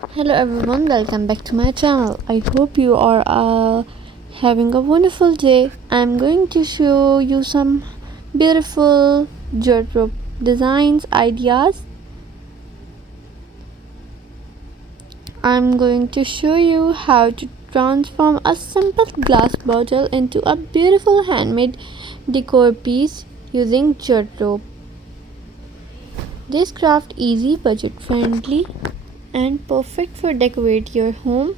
Hello everyone, welcome back to my channel. I hope you are all having a wonderful day. I'm going to show you some beautiful jute rope designs ideas. I'm going to show you how to transform a simple glass bottle into a beautiful handmade decor piece using jute rope. This craft easy, budget friendly and perfect for decorate your home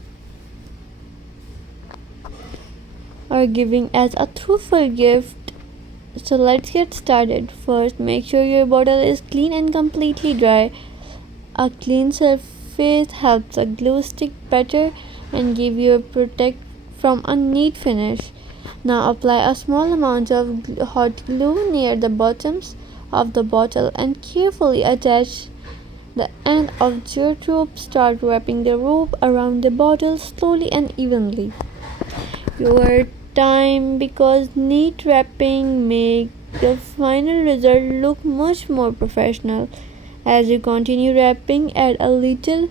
or giving as a thoughtful gift. So let's get started. First, make sure your bottle is clean and completely dry. A clean surface helps a glue stick better and give you a protect from a neat finish. Now apply a small amount of hot glue near the bottoms of the bottle and carefully attach the end of jute rope. Start wrapping the rope around the bottle slowly and evenly. Your time because neat wrapping make the final result look much more professional. As you continue wrapping, add a little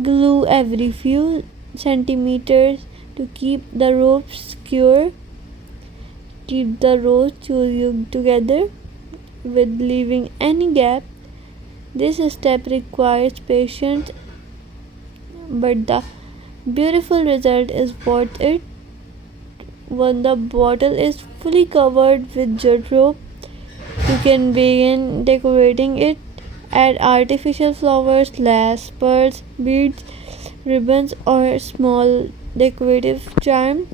glue every few centimeters to keep the rope secure. Keep the rows together with leaving any gap. This step requires patience, but the beautiful result is worth it. When the bottle is fully covered with jute rope, you can begin decorating it. Add artificial flowers, lace, pearls, beads, ribbons, or small decorative charm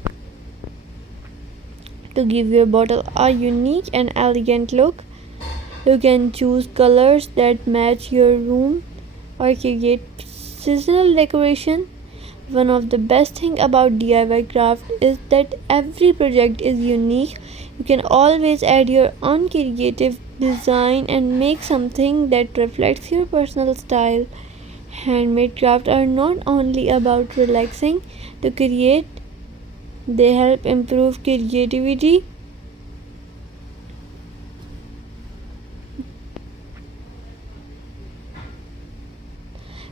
to give your bottle a unique and elegant look. You can choose colors that match your room or create seasonal decoration. One of the best things about DIY craft is that every project is unique. You can always add your own creative design and make something that reflects your personal style. Handmade crafts are not only about relaxing to create, they help improve creativity,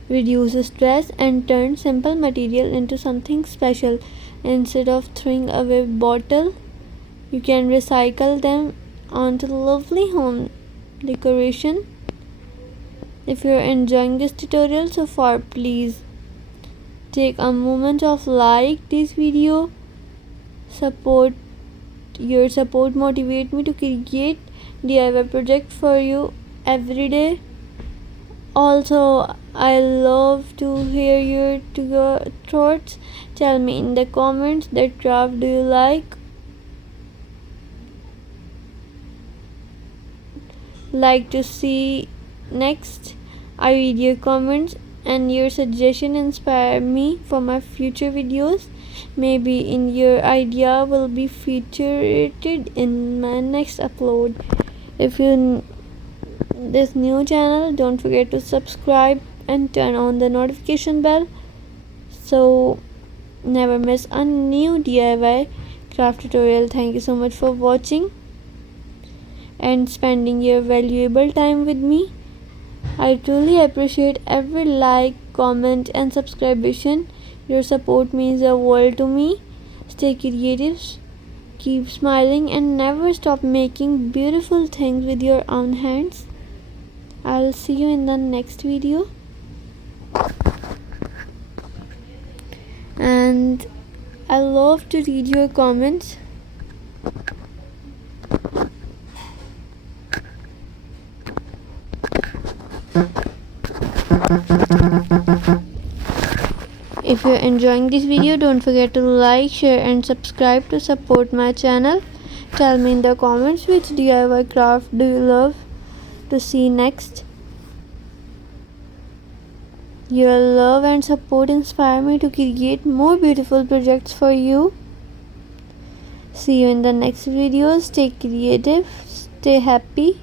reduce stress, and turn simple material into something special. Instead of throwing away bottle, you can recycle them onto lovely home decoration. If you're enjoying this tutorial so far, please take a moment of like this video. Support your support motivate me to create DIY project for you every day. Also, I love to hear your thoughts. Tell me in the comments that craft do you like to see next. I read your comments and your suggestion inspire me for my future videos. Maybe in your idea will be featured in my next upload. If you this new channel, don't forget to subscribe and turn on the notification bell so never miss a new DIY craft tutorial. Thank you so much for watching and spending your valuable time with me. I truly appreciate every like, comment and subscription. Your support means the world to me. Stay creative, keep smiling and never stop making beautiful things with your own hands. I'll see you in the next video. And I love to read your comments. If you're enjoying this video, don't forget to like, share and subscribe to support my channel. Tell me in the comments which DIY craft do you love to see next. Your love and support inspire me to create more beautiful projects for you. See you in the next video. Stay creative, stay happy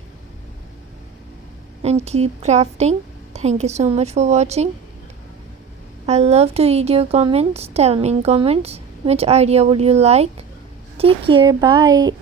and keep crafting. Thank you so much for watching. I love to read your comments. Tell me in comments which idea would you like. Take care. Bye.